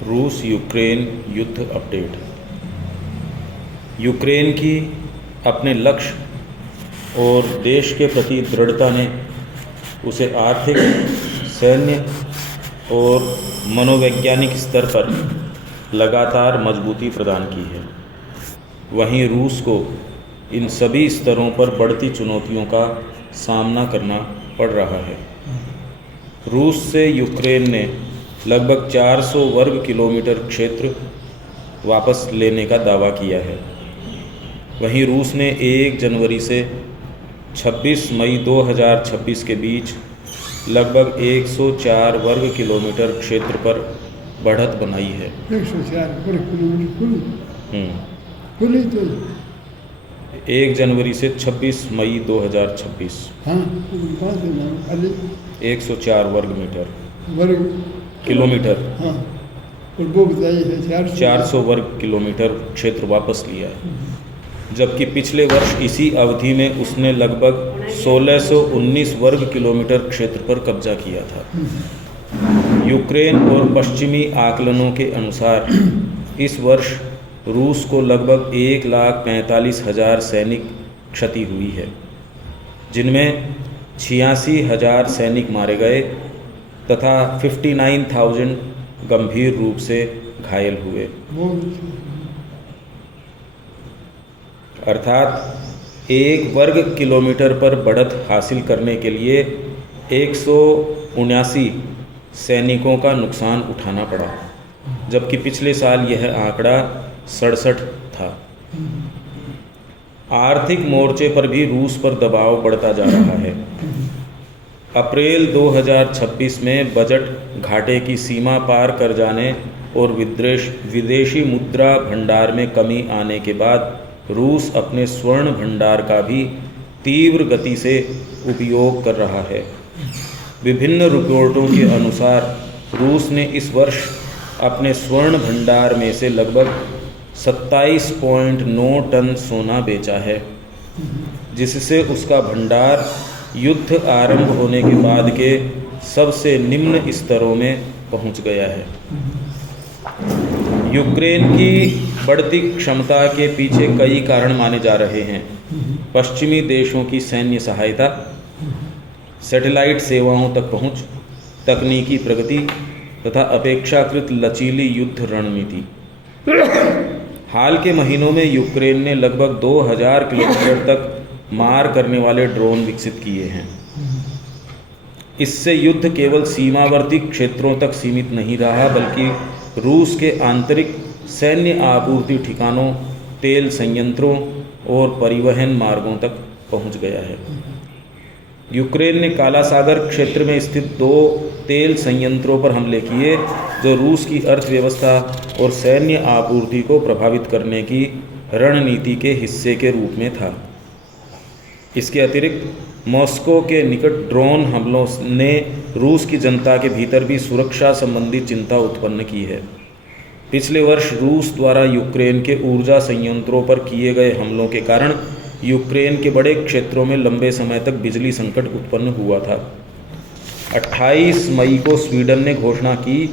रूस यूक्रेन युद्ध update. Ukraine की अपने लक्ष्य और देश के प्रति दृढ़ता ने उसे आर्थिक, सैन्य और मनोवैज्ञानिक स्तर पर लगातार मजबूती प्रदान की है। वहीं रूस को इन सभी स्तरों पर बढ़ती चुनौतियों का सामना करना पड़ रहा है। रूस से यूक्रेन ने लगभग 400 वर्ग किलोमीटर क्षेत्र वापस लेने का दावा किया है। वहीं रूस ने 1 जनवरी से 26 मई 2026 के बीच लगभग 104 वर्ग किलोमीटर क्षेत्र पर बढ़त बनाई है। 104 वर्ग किलोमीटर खुली तो 1 जनवरी से 26 मई 2026 हाँ 104 वर्ग किलोमीटर हाँ और वो बताइए है 400 वर्ग किलोमीटर क्षेत्र वापस लिया है, जबकि पिछले वर्ष इसी अवधि में उसने लगभग 1619 वर्ग किलोमीटर क्षेत्र पर कब्जा किया था। यूक्रेन और पश्चिमी आकलनों के अनुसार इस वर्ष रूस को लगभग 1,45,000 सैनिक क्षति हुई है, जिनमें 86,000 सैनिक मारे गए तथा 59,000 गंभीर रूप से घायल हुए। अर्थात 1 वर्ग किलोमीटर पर बढ़त हासिल करने के लिए 179 सैनिकों का नुकसान उठाना पड़ा, जबकि पिछले साल यह आंकड़ा 67 था। आर्थिक मोर्चे पर भी रूस पर दबाव बढ़ता जा रहा है। अप्रैल 2026 में बजट घाटे की सीमा पार कर जाने और विदेशी मुद्रा भंडार में कमी आने के बाद रूस अपने स्वर्ण भंडार का भी तीव्र गति से उपयोग कर रहा है। विभिन्न रिपोर्टों के अनुसार रूस ने इस वर्ष अपने स्वर्ण भंडार में से लगभग 27.9 टन सोना बेचा है, जिससे उसका भंडार युद्ध आरंभ होने के बाद के सबसे निम्न स्तरों में पहुंच गया है। यूक्रेन की बढ़ती क्षमता के पीछे कई कारण माने जा रहे हैं। पश्चिमी देशों की सैन्य सहायता, सैटेलाइट सेवाओं तक पहुंच, तकनीकी प्रगति तथा अपेक्षाकृत लचीली युद्ध रणनीति। हाल के महीनों में यूक्रेन ने लगभग 2000 किलोमीटर तक मार करने वाले ड्रोन विकसित किए हैं। इससे युद्ध केवल सीमावर्ती क्षेत्रों तक सीमित नहीं रहा, बल्कि रूस के आंतरिक सैन्य आपूर्ति ठिकानों, तेल संयंत्रों और परिवहन मार्गों तक पहुंच गया है। यूक्रेन ने काला सागर क्षेत्र में स्थित 2 तेल संयंत्रों पर हमले किए, जो रूस की अर्थव्यवस्था और सैन्य आपूर्ति को प्रभावित करने की रणनीति के हिस्से के रूप में था। इसके अतिरिक्त मॉस्को के निकट ड्रोन हमलों ने रूस की जनता के भीतर भी सुरक्षा संबंधी चिंता उत्पन्न की है। पिछले वर्ष रूस द्वारा यूक्रेन के ऊर्जा संयंत्रों पर किए गए हमलों के कारण यूक्रेन के बड़े क्षेत्रों में लंबे समय तक बिजली संकट उत्पन्न हुआ था। 28 मई को स्वीडन ने घोषणा की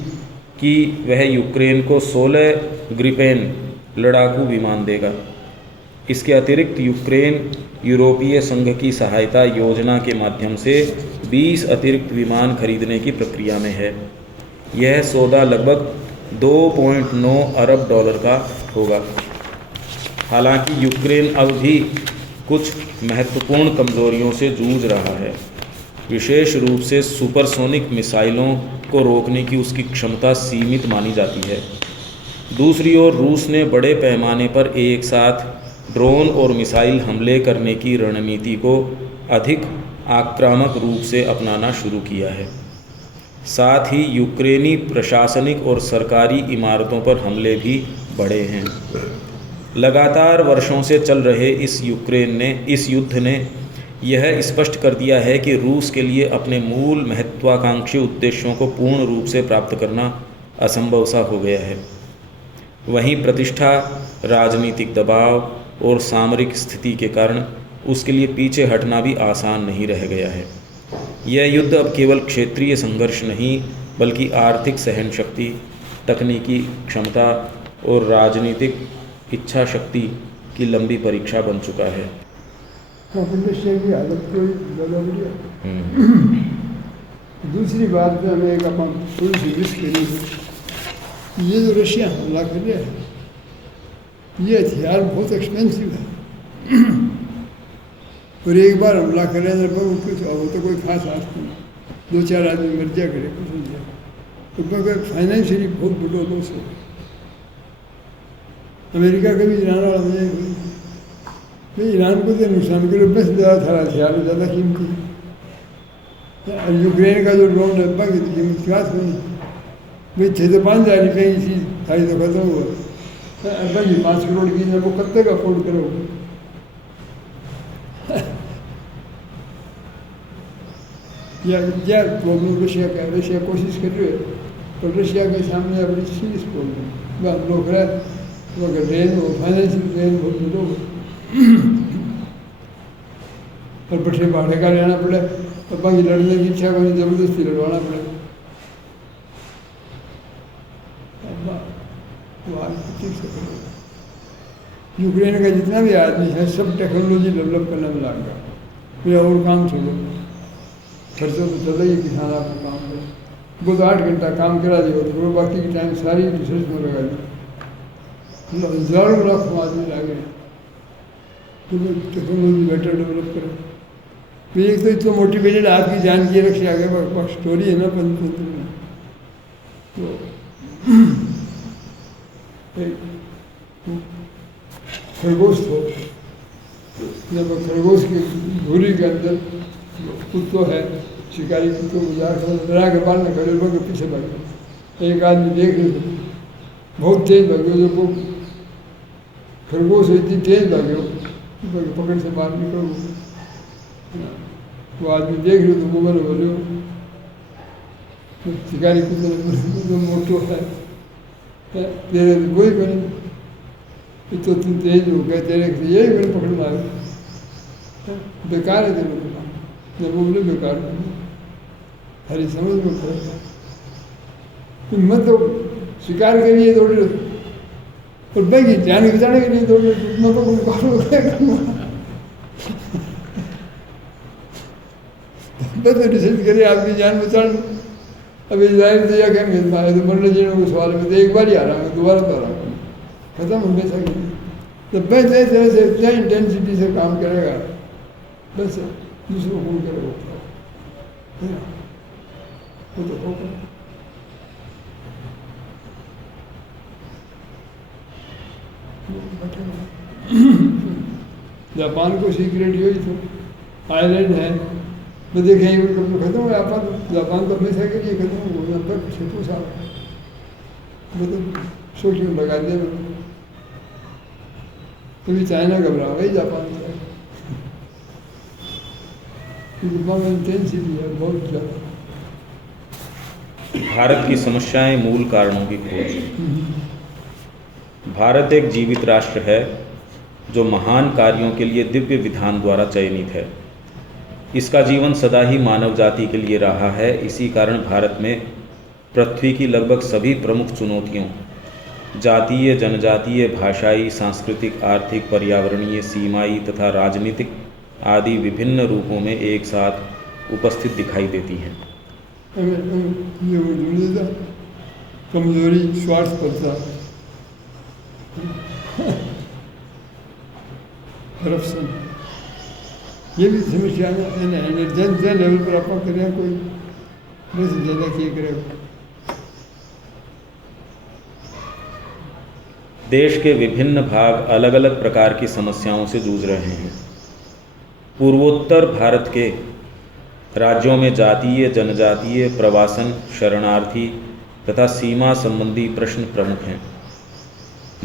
कि वह यूक्रेन को 16 ग्रिपेन लड़ाकू विमान देगा। इसके अतिरिक्त यूक्रेन यूरोपीय संघ की सहायता योजना के माध्यम से 20 अतिरिक्त विमान खरीदने की प्रक्रिया में है। यह सौदा लगभग 2.9 अरब डॉलर का होगा। हालांकि यूक्रेन अब भी कुछ महत्वपूर्ण कमजोरियों से जूझ रहा है। विशेष रूप से सुपरसोनिक मिसाइलों को रोकने की उसकी क्षमता सीमित मानी जाती है। दूसरी ओर रूस ने बड़े पैमाने पर एक साथ ड्रोन और मिसाइल हमले करने की रणनीति को अधिक आक्रामक रूप से अपनाना शुरू किया है। साथ ही यूक्रेनी प्रशासनिक और सरकारी इमारतों पर हमले भी बढ़े हैं। लगातार वर्षों से चल रहे इस युद्ध ने यह स्पष्ट कर दिया है कि रूस के लिए अपने मूल महत्वाकांक्षी उद्देश्यों को पूर्ण रूप से प्राप्त करना असंभव सा हो गया है। वहीं प्रतिष्ठा, राजनीतिक दबाव और सामरिक स्थिति के कारण उसके लिए पीछे हटना भी आसान नहीं रह गया है। यह युद्ध अब केवल क्षेत्रीय संघर्ष नहीं, बल्कि आर्थिक सहनशक्ति, तकनीकी क्षमता और राजनीतिक इच्छा शक्ति की लंबी परीक्षा बन चुका है। अपन रशिया की हालत कोई ज़्यादा बढ़िया। हम्म, दूसरी बात जो हमें एक अपन थोड़ी सी रिस्क करी है, ये जो रशिया हमला कर रहा है, ये हथियार बहुत एक्सपेंसिव है। और एक बार हमला कर रहे हैं कुछ वो तो कोई खास हाथ नहीं, 2-4 आदमी मर जा करे कुछ नहीं जाए, तो मगर फाइनेंशियली बहुत बुरा लॉस है। अमेरिका का भी ईरान वाला नहीं, भाई ईरान को तो नुकसान करे, बस ज़्यादा था हथियार ज़्यादा कीमती। यूक्रेन का जो ड्रोन है की कीमत क्या थी भाई, 6 से 5 हज़ार रुपये की चीज़ खाई तो खत्म हुआ। अब्बा जी 5 करोड़ की वो कब तक अफोर्ड करोगे? या क्या प्रॉब्लम रशिया का? रशिया कोशिश कर रही है, पर रशिया के सामने अपनी सीरीज प्रॉब्लम बस लोग रहे, मगर ड्रेन हो, फाइनेंशियल ड्रेन बहुत लोग और बठे भाड़े का लेना पड़े, अब्बा की लड़ने की इच्छा को नहीं, जबरदस्ती लड़वाना पड़े। यूक्रेन का जितना भी आदमी है सब टेक्नोलॉजी डेवलप करने में लग गया, फिर और काम छोड़ो, खर्चा तो चला ही, किसान आपको काम करे, वो तो 8 घंटा काम करा दिया तो बाकी की टाइम सारी रिसर्च में लगा दी। हज़ारों लाख आदमी लगे तो टेक्नोलॉजी बेटर डेवलप करो। फिर एक तो इतना मोटिवेटेड आपकी जान की रखी आगे स्टोरी है ना पंचतंत्र में, तो खरगोश हो, जब खरगोश की धूरी के अंदर कुत्तो है, शिकारी कुत्तों को डरा के बाल में खड़े लोग पीछे भागे, एक आदमी देख रहे थे बहुत तेज भागे, जो वो खरगोश इतनी तेज भागे पकड़ से बाहर निकलो, वो आदमी देख रहे तो वो बोले शिकारी कुत्ते मोटो है तेरे कोई बने, तो तुम तेज हो गए, तेरे यही मैंने पकड़ना है, बेकार है तेरे को काम, जब वो बोले बेकार हरी समझ में खड़ा मतलब शिकार के लिए दौड़ रहे और बैगी जान बचाने के लिए दौड़ रहे, मतलब बस रिसर्च करे आपकी जान बचाने। अब इजराइल तो यह क्या मिलता है, तो मरने जीने को सवाल में तो एक बार ही आ रहा हूँ, दोबारा तो आ रहा हूँ, खत्म हमेशा के लिए। तो बस इस तरह से इतना इंटेंसिटी से काम करेगा, बस दूसरों को करेगा, वो तो होगा। जापान को सीक्रेट यही तो आइलैंड है, तो देखें ये तो खत्म हो गया, जापान तो हमेशा के लिए खत्म हो गया, तक 6 साल मतलब सोचिए लगा दिया कभी चाइना घबरा भाई जापान से, इंटेंसिटी है बहुत ज़्यादा। भारत की समस्याएं, मूल कारणों की खोज। भारत एक जीवित राष्ट्र है जो महान कार्यों के लिए दिव्य विधान द्वारा चयनित है। इसका जीवन सदा ही मानव जाति के लिए रहा है। इसी कारण भारत में पृथ्वी की लगभग सभी प्रमुख चुनौतियों, जातीय, जनजातीय, भाषाई, सांस्कृतिक, आर्थिक, पर्यावरणीय, सीमाई तथा राजनीतिक आदि विभिन्न रूपों में एक साथ उपस्थित दिखाई देती हैं। कमजोरी, स्वार्थपरता, करप्शन, ये भी समस्या है। जन लेवल पर आप करें कोई बस ज़्यादा किए करेगा। देश के विभिन्न भाग अलग अलग प्रकार की समस्याओं से जूझ रहे हैं। पूर्वोत्तर भारत के राज्यों में जातीय, जनजातीय, प्रवासन, शरणार्थी तथा सीमा संबंधी प्रश्न प्रमुख हैं।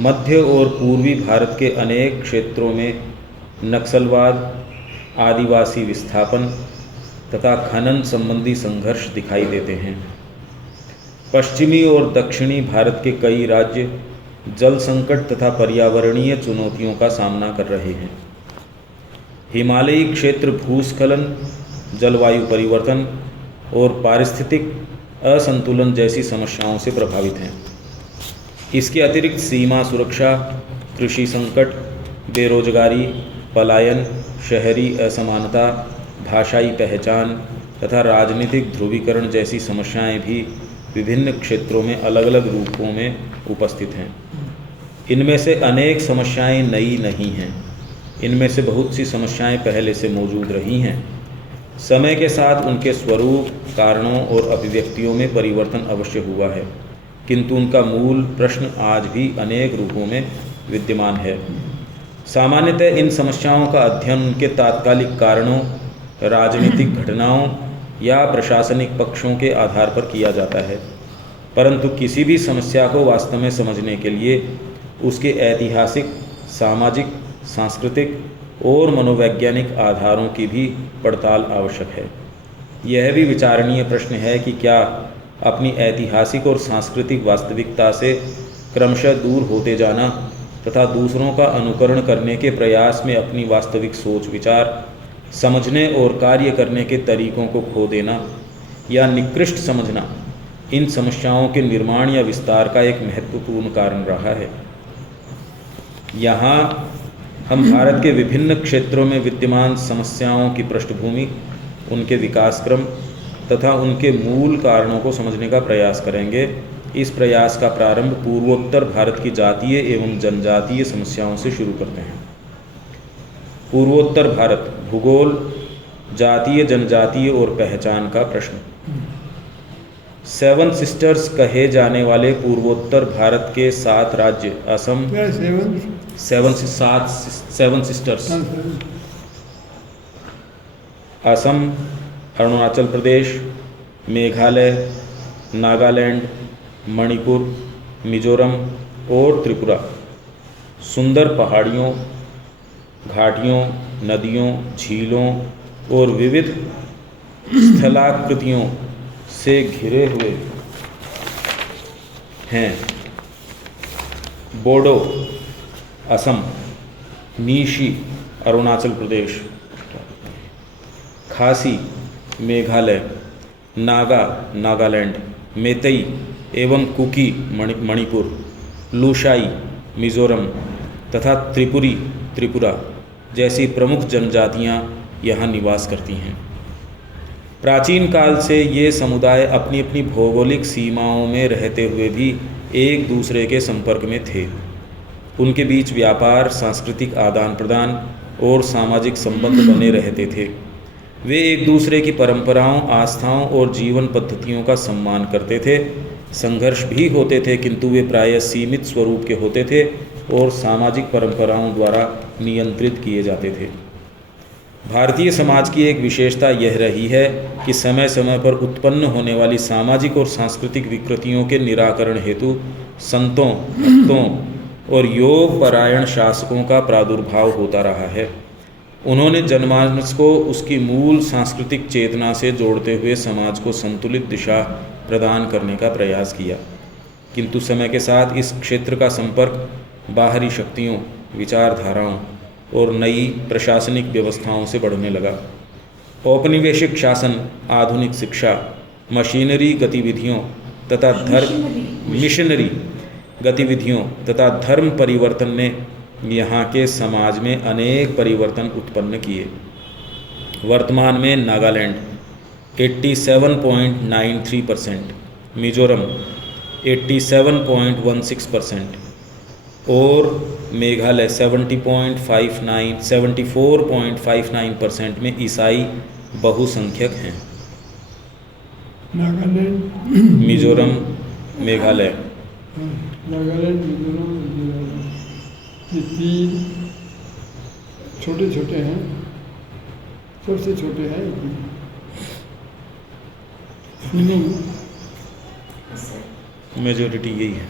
मध्य और पूर्वी भारत के अनेक क्षेत्रों में नक्सलवाद, आदिवासी विस्थापन तथा खनन संबंधी संघर्ष दिखाई देते हैं। पश्चिमी और दक्षिणी भारत के कई राज्य जल संकट तथा पर्यावरणीय चुनौतियों का सामना कर रहे हैं। हिमालयी क्षेत्र भूस्खलन, जलवायु परिवर्तन और पारिस्थितिक असंतुलन जैसी समस्याओं से प्रभावित हैं। इसके अतिरिक्त सीमा सुरक्षा, कृषि संकट, बेरोजगारी, पलायन, शहरी असमानता, भाषाई पहचान तथा राजनीतिक ध्रुवीकरण जैसी समस्याएं भी विभिन्न क्षेत्रों में अलग अलग रूपों में उपस्थित हैं। इनमें से अनेक समस्याएं नई नहीं हैं। इनमें से बहुत सी समस्याएं पहले से मौजूद रही हैं। समय के साथ उनके स्वरूप, कारणों और अभिव्यक्तियों में परिवर्तन अवश्य हुआ है, किंतु उनका मूल प्रश्न आज भी अनेक रूपों में विद्यमान है। सामान्यतः इन समस्याओं का अध्ययन उनके तात्कालिक कारणों, राजनीतिक घटनाओं या प्रशासनिक पक्षों के आधार पर किया जाता है, परंतु किसी भी समस्या को वास्तव में समझने के लिए उसके ऐतिहासिक, सामाजिक, सांस्कृतिक और मनोवैज्ञानिक आधारों की भी पड़ताल आवश्यक है। यह भी विचारणीय प्रश्न है कि क्या अपनी ऐतिहासिक और सांस्कृतिक वास्तविकता से क्रमशः दूर होते जाना तथा दूसरों का अनुकरण करने के प्रयास में अपनी वास्तविक सोच विचार, समझने और कार्य करने के तरीकों को खो देना या निकृष्ट समझना इन समस्याओं के निर्माण या विस्तार का एक महत्वपूर्ण कारण रहा है। यहाँ हम भारत के विभिन्न क्षेत्रों में विद्यमान समस्याओं की पृष्ठभूमि, उनके विकास क्रम तथा उनके मूल कारणों को समझने का प्रयास करेंगे। इस प्रयास का प्रारंभ पूर्वोत्तर भारत की जातीय एवं जनजातीय समस्याओं से शुरू करते हैं। पूर्वोत्तर भारत, भूगोल, जातीय, जनजातीय और पहचान का प्रश्न। 7 सिस्टर्स कहे जाने वाले पूर्वोत्तर भारत के 7 राज्य असम, 7 सिस्टर्स असम, अरुणाचल प्रदेश, मेघालय, नागालैंड, मणिपुर, मिजोरम और त्रिपुरा सुंदर पहाड़ियों, घाटियों, नदियों, झीलों और विविध स्थलाकृतियों से घिरे हुए हैं। बोडो असम, नीशी अरुणाचल प्रदेश, खासी मेघालय, नागा नागालैंड, मेतई एवं कुकी मणिपुर, लूशाई मिजोरम तथा त्रिपुरी त्रिपुरा जैसी प्रमुख जनजातियां यहाँ निवास करती हैं। प्राचीन काल से ये समुदाय अपनी अपनी भौगोलिक सीमाओं में रहते हुए भी एक दूसरे के संपर्क में थे। उनके बीच व्यापार, सांस्कृतिक आदान प्रदान और सामाजिक संबंध बने रहते थे। वे एक दूसरे की परंपराओं, आस्थाओं और जीवन पद्धतियों का सम्मान करते थे। संघर्ष भी होते थे, किंतु वे प्रायः सीमित स्वरूप के होते थे और सामाजिक परंपराओं द्वारा नियंत्रित किए जाते थे। भारतीय समाज की एक विशेषता यह रही है कि समय समय पर उत्पन्न होने वाली सामाजिक और सांस्कृतिक विकृतियों के निराकरण हेतु संतों, भक्तों और योग परायण शासकों का प्रादुर्भाव होता रहा है। उन्होंने जनमानस को उसकी मूल सांस्कृतिक चेतना से जोड़ते हुए समाज को संतुलित दिशा प्रदान करने का प्रयास किया, किंतु समय के साथ इस क्षेत्र का संपर्क बाहरी शक्तियों, विचारधाराओं और नई प्रशासनिक व्यवस्थाओं से बढ़ने लगा। औपनिवेशिक शासन, आधुनिक शिक्षा, मशीनरी गतिविधियों तथा मिशनरी गतिविधियों तथा धर्म परिवर्तन ने यहाँ के समाज में अनेक परिवर्तन उत्पन्न किए। वर्तमान में नागालैंड 87.93%, मिजोरम 87.16% और मेघालय 74.59% में ईसाई बहुसंख्यक हैं। नागालैंड, मिजोरम, मेघालय, नागालैंड, मिजोरम, ये 3 छोटे छोटे हैं, सबसे छोटे हैं। मेजोरिटी यही है,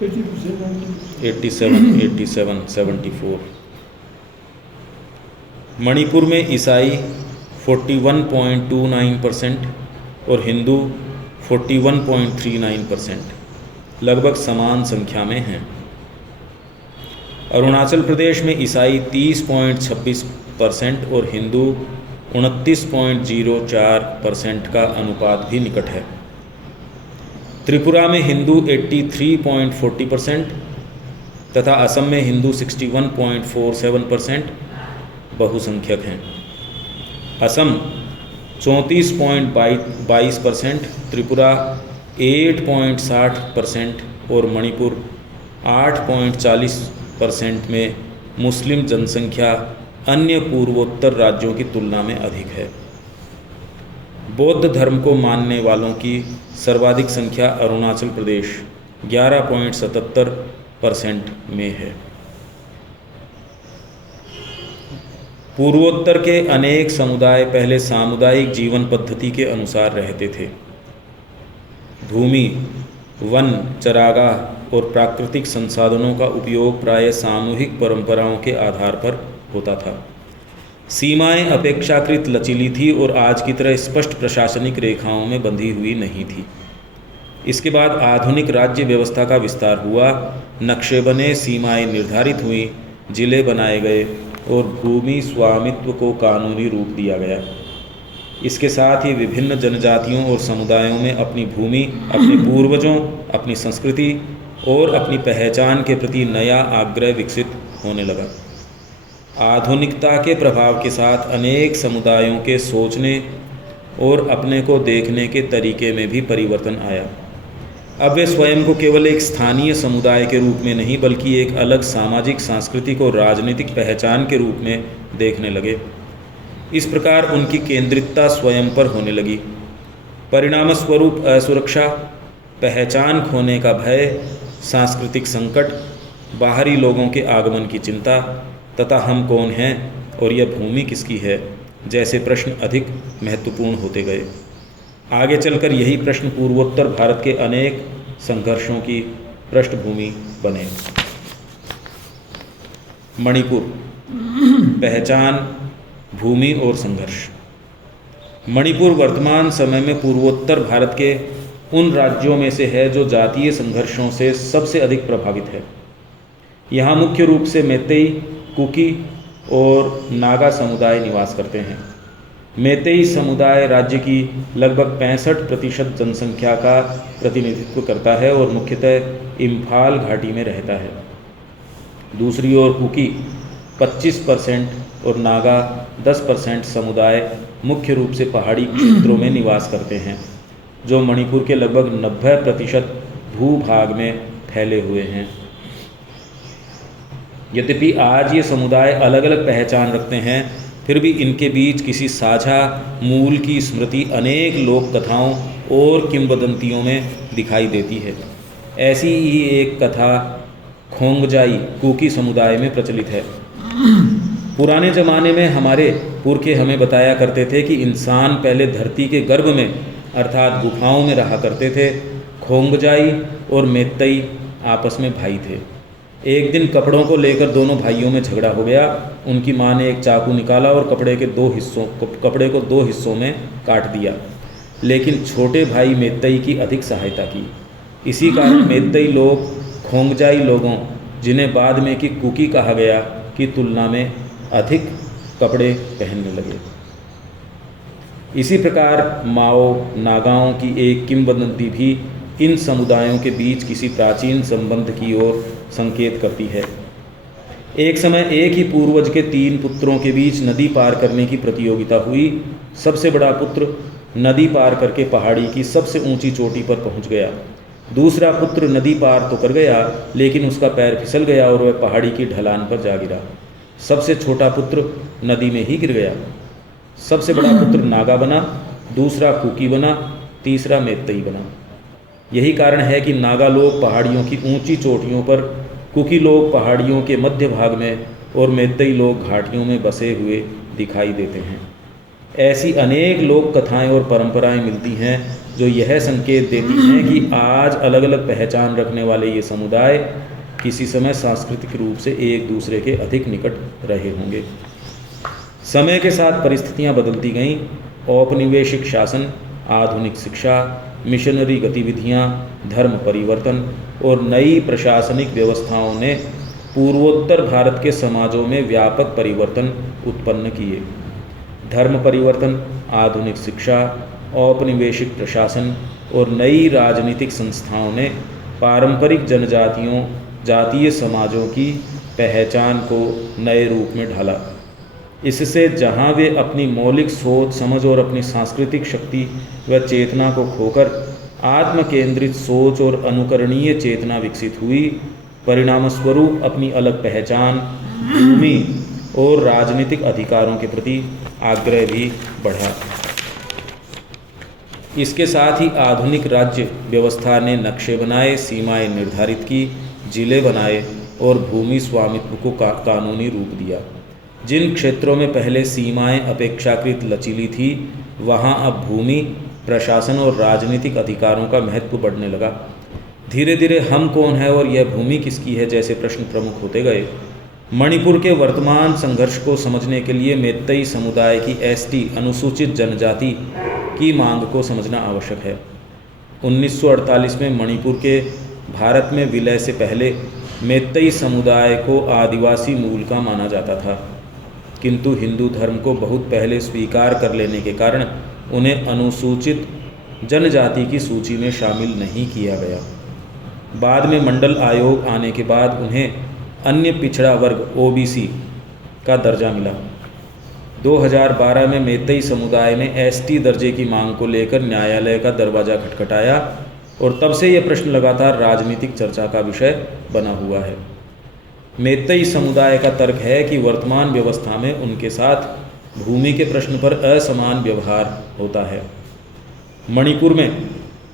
80%, 87, 74। मणिपुर में ईसाई 41.29% और हिंदू 41.39%, लगभग समान संख्या में हैं। अरुणाचल प्रदेश में ईसाई 30.26% और हिंदू 29.04% का अनुपात भी निकट है। त्रिपुरा में हिंदू 83.40% तथा असम में हिंदू 61.47% बहुसंख्यक हैं। असम 34.22%, त्रिपुरा 8.60% और मणिपुर 8.40% में मुस्लिम जनसंख्या अन्य पूर्वोत्तर राज्यों की तुलना में अधिक है। बौद्ध धर्म को मानने वालों की सर्वाधिक संख्या अरुणाचल प्रदेश 11.77% में है। पूर्वोत्तर के अनेक समुदाय पहले सामुदायिक जीवन पद्धति के अनुसार रहते थे। भूमि, वन, चरागाह और प्राकृतिक संसाधनों का उपयोग प्रायः सामूहिक परंपराओं के आधार पर होता था। सीमाएं अपेक्षाकृत लचीली थी और आज की तरह स्पष्ट प्रशासनिक रेखाओं में बंधी हुई नहीं थी। इसके बाद आधुनिक राज्य व्यवस्था का विस्तार हुआ, नक्शे बने, सीमाएं निर्धारित हुई, जिले बनाए गए और भूमि स्वामित्व को कानूनी रूप दिया गया। इसके साथ ही विभिन्न जनजातियों और समुदायों में अपनी भूमि, अपने पूर्वजों, अपनी संस्कृति और अपनी पहचान के प्रति नया आग्रह विकसित होने लगा। आधुनिकता के प्रभाव के साथ अनेक समुदायों के सोचने और अपने को देखने के तरीके में भी परिवर्तन आया। अब वे स्वयं को केवल एक स्थानीय समुदाय के रूप में नहीं बल्कि एक अलग सामाजिक, सांस्कृतिक और राजनीतिक पहचान के रूप में देखने लगे। इस प्रकार उनकी केंद्रितता स्वयं पर होने लगी। परिणामस्वरूप असुरक्षा, पहचान खोने का भय, सांस्कृतिक संकट, बाहरी लोगों के आगमन की चिंता तथा हम कौन हैं और यह भूमि किसकी है जैसे प्रश्न अधिक महत्वपूर्ण होते गए। आगे चलकर यही प्रश्न पूर्वोत्तर भारत के अनेक संघर्षों की पृष्ठभूमि बने। मणिपुर, पहचान, भूमि और संघर्ष। मणिपुर वर्तमान समय में पूर्वोत्तर भारत के उन राज्यों में से है जो जातीय संघर्षों से सबसे अधिक प्रभावित है। यहाँ मुख्य रूप से मैतेई, कुकी और नागा समुदाय निवास करते हैं। मैतेई समुदाय राज्य की लगभग 65% जनसंख्या का प्रतिनिधित्व करता है और मुख्यतः इम्फाल घाटी में रहता है। दूसरी ओर कुकी 25% और नागा 10% समुदाय मुख्य रूप से पहाड़ी क्षेत्रों में निवास करते हैं, जो मणिपुर के लगभग 90% भूभाग में फैले हुए हैं। यद्यपि आज ये समुदाय अलग अलग पहचान रखते हैं, फिर भी इनके बीच किसी साझा मूल की स्मृति अनेक लोक कथाओं और किंवदंतियों में दिखाई देती है। ऐसी ही एक कथा खोंगजाई कुकी समुदाय में प्रचलित है। पुराने ज़माने में हमारे पुरखे हमें बताया करते थे कि इंसान पहले धरती के गर्भ में अर्थात गुफाओं में रहा करते थे। खोंगजाई और मैतेई आपस में भाई थे। एक दिन कपड़ों को लेकर दोनों भाइयों में झगड़ा हो गया। उनकी माँ ने एक चाकू निकाला और कपड़े को दो हिस्सों में काट दिया, लेकिन छोटे भाई मैतेई की अधिक सहायता की। इसी कारण मैतेई लोग खोंगजाई लोगों, जिन्हें बाद में कि कुकी कहा गया, की तुलना में अधिक कपड़े पहनने लगे। इसी प्रकार माओ नागाओं की एक किंवदंती भी इन समुदायों के बीच किसी प्राचीन संबंध की ओर संकेत करती है। एक समय एक ही पूर्वज के 3 पुत्रों के बीच नदी पार करने की प्रतियोगिता हुई। सबसे बड़ा पुत्र नदी पार करके पहाड़ी की सबसे ऊंची चोटी पर पहुंच गया। दूसरा पुत्र नदी पार तो कर गया, लेकिन उसका पैर फिसल गया और वह पहाड़ी की ढलान पर जा गिरा। सबसे छोटा पुत्र नदी में ही गिर गया। सबसे बड़ा पुत्र नागा बना, दूसरा कुकी बना, तीसरा मैतेई बना। यही कारण है कि नागा लोग पहाड़ियों की ऊंची चोटियों पर, कुकी लोग पहाड़ियों के मध्य भाग में और मैतेई लोग घाटियों में बसे हुए दिखाई देते हैं। ऐसी अनेक लोक कथाएं और परंपराएं मिलती हैं जो यह संकेत देती हैं कि आज अलग अलग पहचान रखने वाले ये समुदाय किसी समय सांस्कृतिक रूप से एक दूसरे के अधिक निकट रहे होंगे। समय के साथ परिस्थितियां बदलती गईं। औपनिवेशिक शासन, आधुनिक शिक्षा, मिशनरी गतिविधियां, धर्म परिवर्तन और नई प्रशासनिक व्यवस्थाओं ने पूर्वोत्तर भारत के समाजों में व्यापक परिवर्तन उत्पन्न किए। धर्म परिवर्तन, आधुनिक शिक्षा, औपनिवेशिक प्रशासन और नई राजनीतिक संस्थाओं ने पारंपरिक जनजातियों जातीय समाजों की पहचान को नए रूप में ढाला। इससे जहाँ वे अपनी मौलिक सोच समझ और अपनी सांस्कृतिक शक्ति व चेतना को खोकर आत्म केंद्रित सोच और अनुकरणीय चेतना विकसित हुई, परिणामस्वरूप अपनी अलग पहचान, भूमि और राजनीतिक अधिकारों के प्रति आग्रह भी बढ़ा। इसके साथ ही आधुनिक राज्य व्यवस्था ने नक्शे बनाए, सीमाएं निर्धारित की, जिले बनाए और भूमि स्वामित्व को कानूनी रूप दिया। जिन क्षेत्रों में पहले सीमाएं अपेक्षाकृत लचीली थी, वहां अब भूमि, प्रशासन और राजनीतिक अधिकारों का महत्व बढ़ने लगा। धीरे धीरे हम कौन है और यह भूमि किसकी है जैसे प्रश्न प्रमुख होते गए। मणिपुर के वर्तमान संघर्ष को समझने के लिए मेत्तई समुदाय की एसटी अनुसूचित जनजाति की मांग को समझना आवश्यक है। 1948 में मणिपुर के भारत में विलय से पहले मेत्तई समुदाय को आदिवासी मूल का माना जाता था, किंतु हिंदू धर्म को बहुत पहले स्वीकार कर लेने के कारण उन्हें अनुसूचित जनजाति की सूची में शामिल नहीं किया गया। बाद में मंडल आयोग आने के बाद उन्हें अन्य पिछड़ा वर्ग ओबीसी का दर्जा मिला। 2012 में मेत्तई समुदाय ने एसटी दर्जे की मांग को लेकर न्यायालय का दरवाज़ा खटखटाया और तब से यह प्रश्न लगातार राजनीतिक चर्चा का विषय बना हुआ है। मेत्तई समुदाय का तर्क है कि वर्तमान व्यवस्था में उनके साथ भूमि के प्रश्न पर असमान व्यवहार होता है। मणिपुर में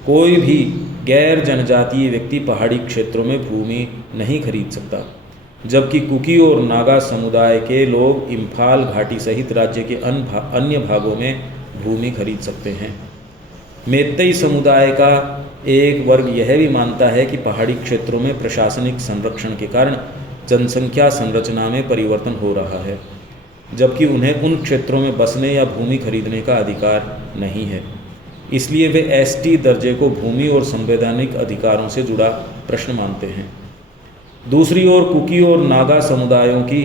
कोई भी गैर जनजातीय व्यक्ति पहाड़ी क्षेत्रों में भूमि नहीं खरीद सकता, जबकि कुकी और नागा समुदाय के लोग इम्फाल घाटी सहित राज्य के अन्य भागों में भूमि खरीद सकते हैं। मेत्तई समुदाय का एक वर्ग यह भी मानता है कि पहाड़ी क्षेत्रों में प्रशासनिक संरक्षण के कारण जनसंख्या संरचना में परिवर्तन हो रहा है, जबकि उन्हें उन क्षेत्रों में बसने या भूमि खरीदने का अधिकार नहीं है। इसलिए वे एसटी दर्जे को भूमि और संवैधानिक अधिकारों से जुड़ा प्रश्न मानते हैं। दूसरी ओर कुकी और नागा समुदायों की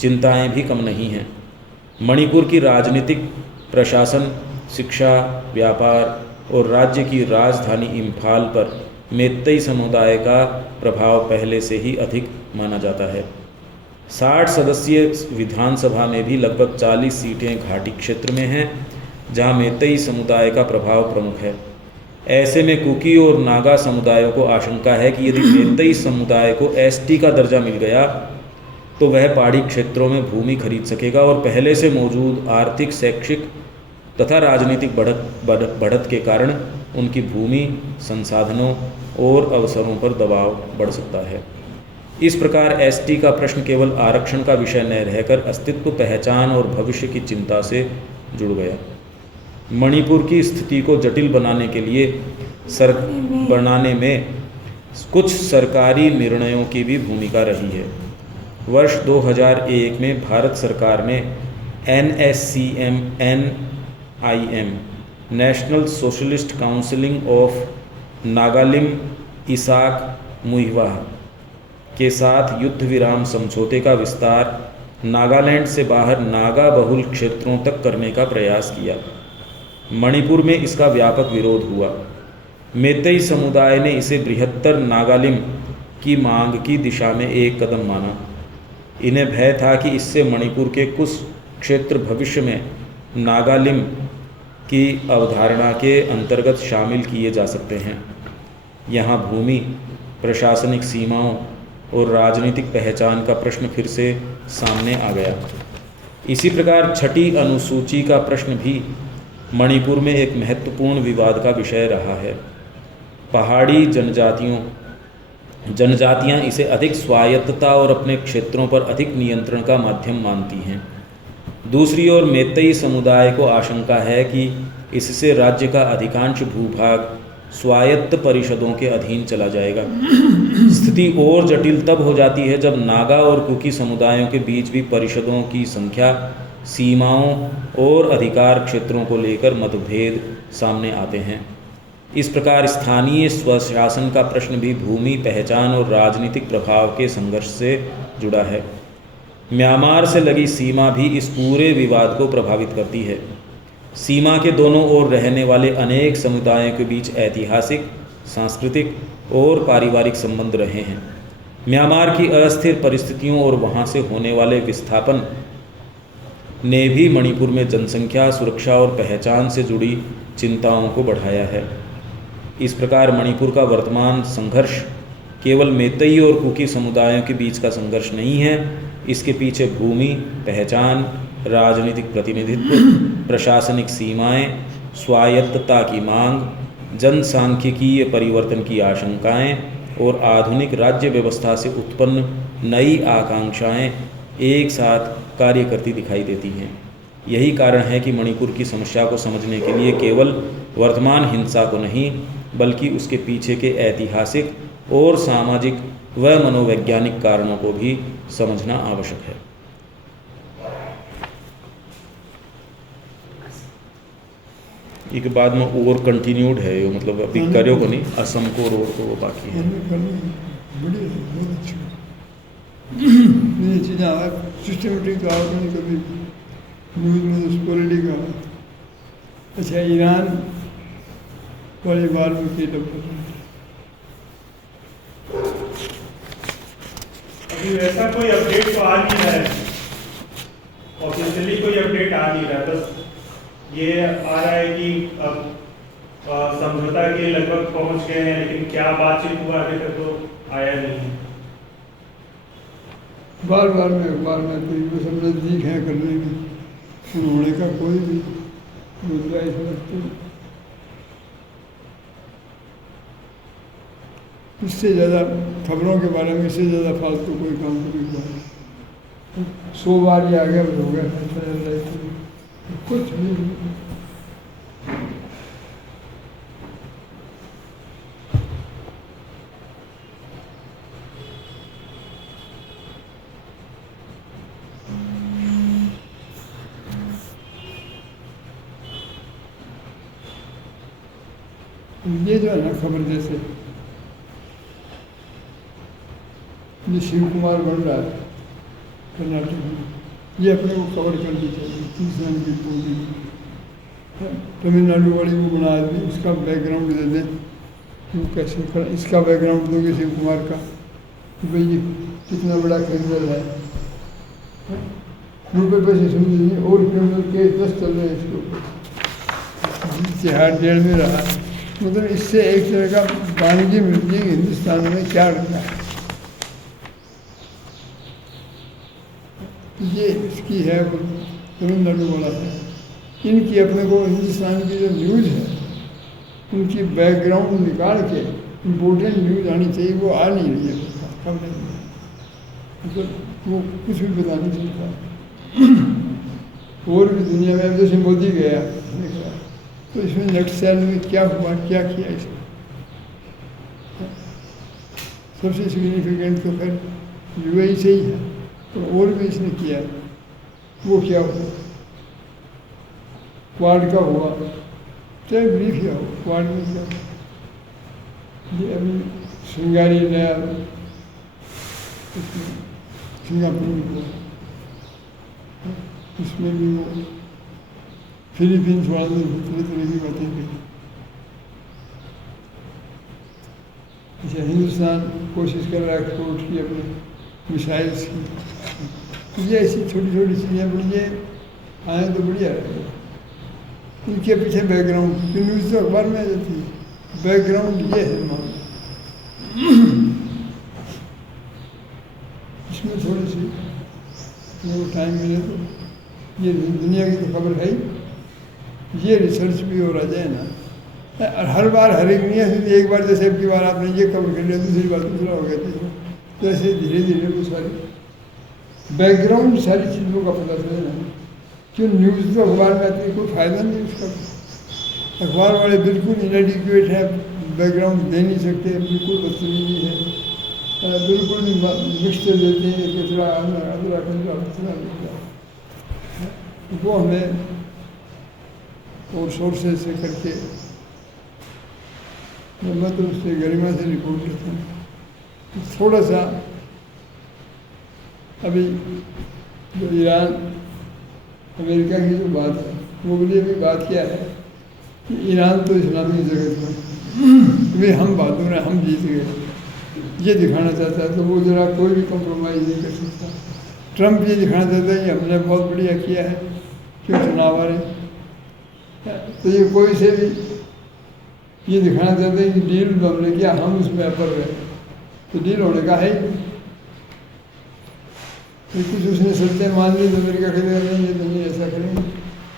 चिंताएं भी कम नहीं हैं। मणिपुर की राजनीतिक, प्रशासन, शिक्षा, व्यापार और राज्य की राजधानी इम्फाल पर मेत्तई समुदाय का प्रभाव पहले से ही अधिक माना जाता है। 60 सदस्यीय विधानसभा में भी लगभग 40 सीटें घाटी क्षेत्र में हैं, जहां मेत्तई समुदाय का प्रभाव प्रमुख है। ऐसे में कुकी और नागा समुदायों को आशंका है कि यदि मेत्तई समुदाय को एसटी का दर्जा मिल गया तो वह पहाड़ी क्षेत्रों में भूमि खरीद सकेगा और पहले से मौजूद आर्थिक, शैक्षिक तथा राजनीतिक बढ़त के कारण उनकी भूमि, संसाधनों और अवसरों पर दबाव बढ़ सकता है। इस प्रकार एसटी का प्रश्न केवल आरक्षण का विषय न रहकर अस्तित्व, पहचान और भविष्य की चिंता से जुड़ गया। मणिपुर की स्थिति को जटिल बनाने के लिए बनाने में कुछ सरकारी निर्णयों की भी भूमिका रही है। वर्ष 2001 में भारत सरकार ने NSCM-NIM national socialist counselling of Nagalim Isak Muivah के साथ युद्ध विराम समझौते का विस्तार नागालैंड से बाहर नागा बहुल क्षेत्रों तक करने का प्रयास किया। मणिपुर में इसका व्यापक विरोध हुआ। मेत्तई समुदाय ने इसे बृहत्तर नागालिम की मांग की दिशा में एक कदम माना। इन्हें भय था कि इससे मणिपुर के कुछ क्षेत्र भविष्य में नागालिम की अवधारणा के अंतर्गत शामिल किए जा सकते हैं। यहाँ भूमि, प्रशासनिक सीमाओं और राजनीतिक पहचान का प्रश्न फिर से सामने आ गया। इसी प्रकार छठी अनुसूची का प्रश्न भी मणिपुर में एक महत्वपूर्ण विवाद का विषय रहा है। पहाड़ी जनजातियां इसे अधिक स्वायत्तता और अपने क्षेत्रों पर अधिक नियंत्रण का माध्यम मानती हैं। दूसरी ओर मेत्तई समुदाय को आशंका है कि इससे राज्य का अधिकांश भूभाग स्वायत्त परिषदों के अधीन चला जाएगा। स्थिति और जटिल तब हो जाती है जब नागा और कुकी समुदायों के बीच भी परिषदों की संख्या, सीमाओं और अधिकार क्षेत्रों को लेकर मतभेद सामने आते हैं। इस प्रकार स्थानीय स्वशासन का प्रश्न भी भूमि, पहचान और राजनीतिक प्रभाव के संघर्ष से जुड़ा है। म्यांमार से लगी सीमा भी इस पूरे विवाद को प्रभावित करती है। सीमा के दोनों ओर रहने वाले अनेक समुदायों के बीच ऐतिहासिक, सांस्कृतिक और पारिवारिक संबंध रहे हैं। म्यांमार की अस्थिर परिस्थितियों और वहाँ से होने वाले विस्थापन ने भी मणिपुर में जनसंख्या, सुरक्षा और पहचान से जुड़ी चिंताओं को बढ़ाया है। इस प्रकार मणिपुर का वर्तमान संघर्ष केवल मेतई और कुकी समुदायों के बीच का संघर्ष नहीं है। इसके पीछे भूमि, पहचान, राजनीतिक प्रतिनिधित्व, प्रशासनिक सीमाएं, स्वायत्तता की मांग, जनसांख्यिकीय परिवर्तन की आशंकाएं और आधुनिक राज्य व्यवस्था से उत्पन्न नई आकांक्षाएं एक साथ कार्य करती दिखाई देती हैं। यही कारण है कि मणिपुर की समस्या को समझने के लिए केवल वर्तमान हिंसा को नहीं, बल्कि उसके पीछे के ऐतिहासिक और सामाजिक व मनोवैज्ञानिक कारणों को भी समझना आवश्यक है। एक बाद में और कंटिन्यूड है, ये मतलब अभी करो को नहीं, असम को और तो वो बाकी है। ये चीज़ें सिस्टमेटिक का कभी न्यूज़ में उस पॉलिटिक का। अच्छा, ईरान वाली बार में की अभी वैसा कोई अपडेट तो आ नहीं रहा है, ऑफिशियली कोई अपडेट आ नहीं रहा है। बस ये आ रहा है कि अब समझौता के लगभग पहुंच गए हैं, लेकिन क्या बातचीत हुआ अभी तक तो आया नहीं। बार बार में अखबार में कोई वो सब नज़दीक हैं करने में, उन्होंने का कोई भी मुद्दा इस वक्त इससे ज़्यादा खबरों के बारे में इससे ज़्यादा फालतू कोई काम तो नहीं हुआ। 100 बार ये आ गया हो गया, कुछ भी ये जो है ना खबर जैसे ये शिव कुमार बन रहा है कर्नाटक में, ये अपने को कवर करनी चाहिए। किसान की पूरी तमिलनाडु वाली को बना आदमी, उसका बैकग्राउंड दे दें कि वो कैसे कर, इसका बैकग्राउंड दोगे शिव कुमार का कि भाई ये कितना बड़ा क्रिमिनल है, रुपये पैसे समझेंगे और क्रिमिनल केस 10 चल रहे हैं इसके ऊपर, तिहाड़ जेल में रहा। मतलब इससे एक तरह का वाणिज्य मिलती है हिंदुस्तान में क्या रखा है। ये इसकी है तमिलनाडु वाला है, इनकी अपने को हिंदुस्तान की जो न्यूज़ है उनकी बैकग्राउंड निकाल के इम्पोर्टेंट न्यूज़ आनी चाहिए, वो आ नहीं रही है। खबर नहीं, मतलब वो कुछ भी पता नहीं चलता। और भी दुनिया में जैसे मोदी गया देखा तो इसमें नेक्स्ट साल में क्या हुआ, क्या किया इसने, सबसे सिग्निफिकेंट तो खैर यूएई से ही है, तो और भी इसने किया। वो क्या हुआ, क्वाड का हुआ, चाहे ब्रीफ क्या हो, क्वाड में क्या ये अभी सिंगारी नया सिंगापुर में हुआ, इसमें भी वो फिलीपींस वालों ने तरह तरह की बातें कही। अच्छा, हिंदुस्तान कोशिश कर रहा है एक्सपोर्ट की अपने मिसाइल्स की, ये ऐसी छोटी छोटी चीज़ें बढ़िया आए तो बढ़िया रहेगा। इनके पीछे बैकग्राउंड की न्यूज़ तो अखबार में आ जाती है, बैकग्राउंड ये है मान, इसमें थोड़ी सी वो टाइम मिले तो ये दुनिया की तो खबर है ही, ये रिसर्च भी हो रहा जाए ना। और हर बार हर एक नहीं है, एक बार जैसे अब की बार आपने ये कवर कर लिया, दूसरी बार दूसरा हो गया, तीसरा, तो ऐसे धीरे धीरे वो सारी बैकग्राउंड सारी चीज़ों का पता चलेगा। क्यों न्यूज़ तो अखबार में आती है, कोई फ़ायदा नहीं उसका। अखबार वाले बिल्कुल इनएडिक्वेट है, बैकग्राउंड दे नहीं सकते, बिल्कुल बदतमीजी है, बिल्कुल मिक्सचर देते हैं, कचरा अदरा कचरा, वो हमें और सोर्सेज से करके मैं तो उससे गरिमा से रिपोर्ट करता हूँ। तो थोड़ा सा अभी जो ईरान अमेरिका की जो बात है वो बोले भी बात क्या है कि ईरान तो इस्लामी जगत में वे हम बहादुर हैं, हम जीत गए, ये दिखाना चाहता है। तो वो जरा कोई भी कॉम्प्रोमाइज़ नहीं कर सकता। ट्रम्प ये दिखाना चाहता है कि हमने बहुत बढ़िया किया है, क्यों चुनाव आ रहे। तो ये कोई से भी ये दिखाना चाहते हैं कि डील तो हमने किया, हम उसमें अपर गए, तो डील होने का है ही। कुछ उसने शर्तें मान ली तो अमेरिका कहेगा नहीं ये तो नहीं ऐसा करेंगे,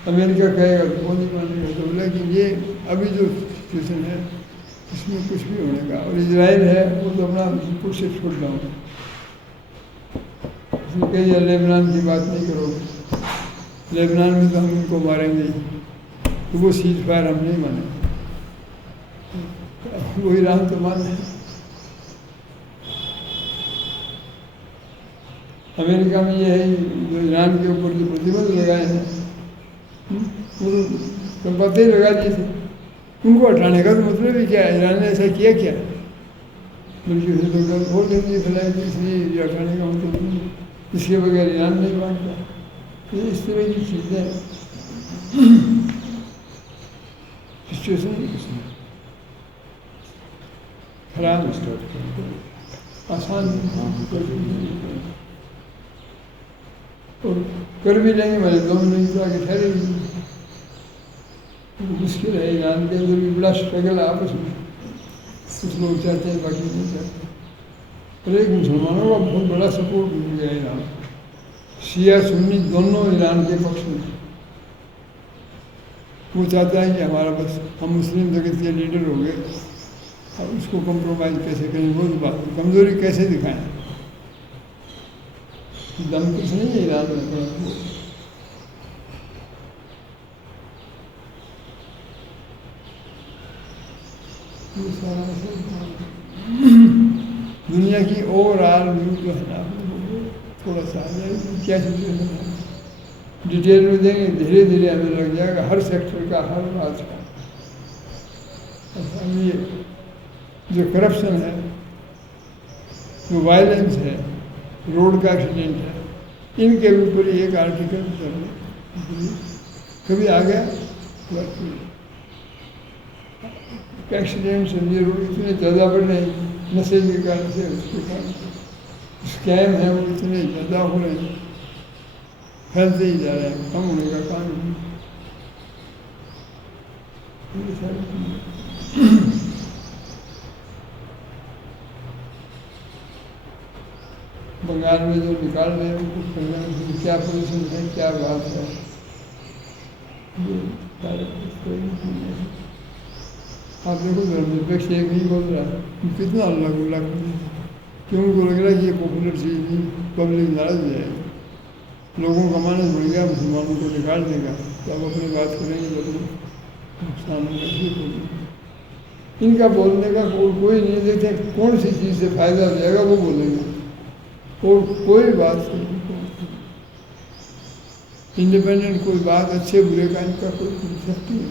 अमेरिका कहेगा तो वो नहीं मानेगा। तो बोला कि ये अभी जो सिचुएशन है इसमें कुछ भी होने का। और इजराइल है वो तो अपना बिल्कुल से छोड़ रहा हूँ, उसने कही लेबनान की बात नहीं करोगे, लेबनान में तो हम इनको मारेंगे ही, तो वो सीज फायर हम नहीं मानेंगे। वो ईरान तो मान है। अमेरिका में ये है जो ईरान के ऊपर जो प्रतिबंध लगाए हैं वो तो पते ही लगा दिए थे, उनको हटाने का तो मतलब ही क्या है, ईरान ने ऐसा किया क्या, बल्कि उसे तो गलत और जल्दी फैलाई थी, इसलिए ये हटाने का मतलब नहीं, इसके बगैर ईरान नहीं मानता। ये इस तरह की चीज़ें सिचुएशन खराब आसान और कर भी लेंगे, मैंने 2 महीने तो आगे ठहरेगी। मुश्किल है, ईरान के अंदर भी बड़ा स्ट्रगल है आपस में, कुछ लोग चाहते हैं बाकी नहीं चाहते। पर एक मुसलमानों का बहुत बड़ा सपोर्ट मिल गया ईरान, शिया सुन्नी दोनों ईरान के पक्ष में। वो चाहता है कि हमारा बस हम मुस्लिम जगत के लीडर हो गए, अब उसको कंप्रोमाइज़ कैसे करें, वो बात कमज़ोरी कैसे दिखाएं। दम कुछ नहीं है ईरान में। दुनिया की ओवरऑल व्यू जो है ना थोड़ा सा क्या सिचुएशन है डिटेल में देंगे, धीरे धीरे हमें लग जाएगा हर सेक्टर का, हर बात का। ये जो करप्शन है, जो वायलेंस है, रोड का एक्सीडेंट है, इनके ऊपर ही एक आर्टिकल कभी आ गया। एक्सीडेंट समझिए, रोड इतने ज़्यादा बढ़ रहे हैं नशे के कारण से, उसके कारण स्कैम है वो इतने ज़्यादा हो रहे हैं, फैलते ही जा रहे हैं, कम होने का काम नहीं। बंगाल में जो निकाल रहे हैं उनको कल्याण क्या पोजिशन है, क्या बात है, आप देखो धर्मनिरपेक्ष एक ही बोल रहा है, कितना अल्लाह को अल्लाह क्यों उनको लग रहा है कि ये पॉपुलर चीज़ नहीं, पब्लिक नाराज हो जाएगी, लोगों का मानस बढ़ गया, मुसलमानों को निकाल देगा, तो अब अपनी बात करेंगे लोग नुकसान होगा। इनका बोलने का कोई नहीं, देखते कौन सी चीज़ से फायदा हो जाएगा वो बोलेंगे, और कोई बात नहीं, इंडिपेंडेंट कोई बात अच्छे बुरे का इनका कोई कंसेप्ट नहीं।